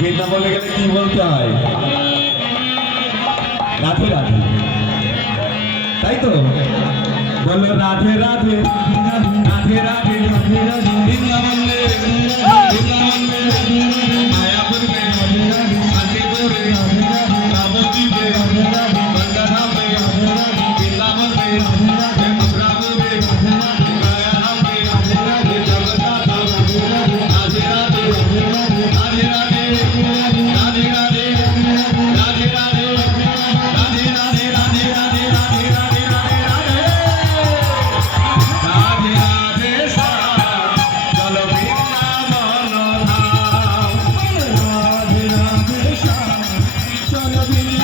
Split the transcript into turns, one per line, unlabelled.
বিদ্যা বলে গেলে কি বলতে হয়? তাই তো? বলল রাধে রাধে। রাধে রাধে রাধে রাধে বৃন্দাবনে Olha a